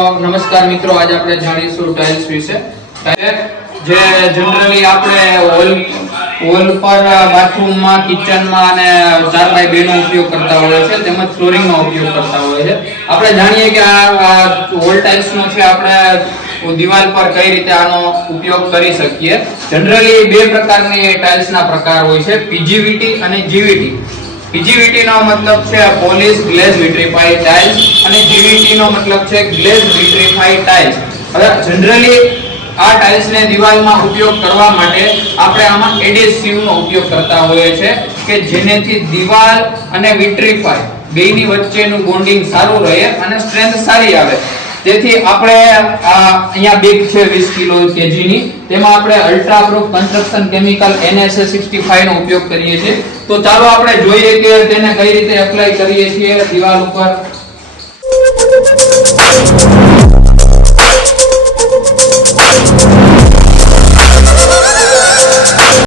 નમસ્કાર મિત્રો, આજે આપણે જાણીશું ટાઇલ્સ વિશે. જે જનરલી આપણે વોલ પર બાથરૂમમાં, કિચનમાં અને 4x2 નો ઉપયોગ કરતા હોય છે, તેમજ ફ્લોરિંગનો ઉપયોગ કરતા હોય છે. આપણે જાણીએ કે આ વોલ ટાઇલ્સનો છે આપણે દિવાલ પર કઈ રીતે આનો ઉપયોગ કરી શકીએ. જનરલી બે પ્રકારની ટાઇલ્સના પ્રકાર હોય છે, પીજીવીટી અને જીવીટી. પીજીવીટી નો મતલબ છે પોલિશ ગ્લેઝ વિટ્રિફાઈડ ટાઇલ્સ અને જીવીટી નો મતલબ છે ગ્લેઝ વિટ્રિફાઈડ ટાઇલ્સ. હવે જનરલી આ ટાઇલ્સ ને દિવાલમાં ઉપયોગ કરવા માટે આપણે આમાં એડહેસિવ નો ઉપયોગ કરતા હોઈએ છે કે જેનેથી દિવાલ અને વિટ્રિફાઈ બેયની વચ્ચેનું બોન્ડિંગ સારું રહે અને સ્ટ્રેન્થ સારી આવે. તેથી આપણે અહીંયા બેગ છે 20 કિલો કેજી ની, તેમાં આપણે ultra proof construction chemical NSA65 નો ઉપયોગ કરીએ છીએ. તો ચાલો આપણે જોઈએ કે તેને કઈ રીતે એપ્લાય કરીએ છીએ દિવાલ ઉપર.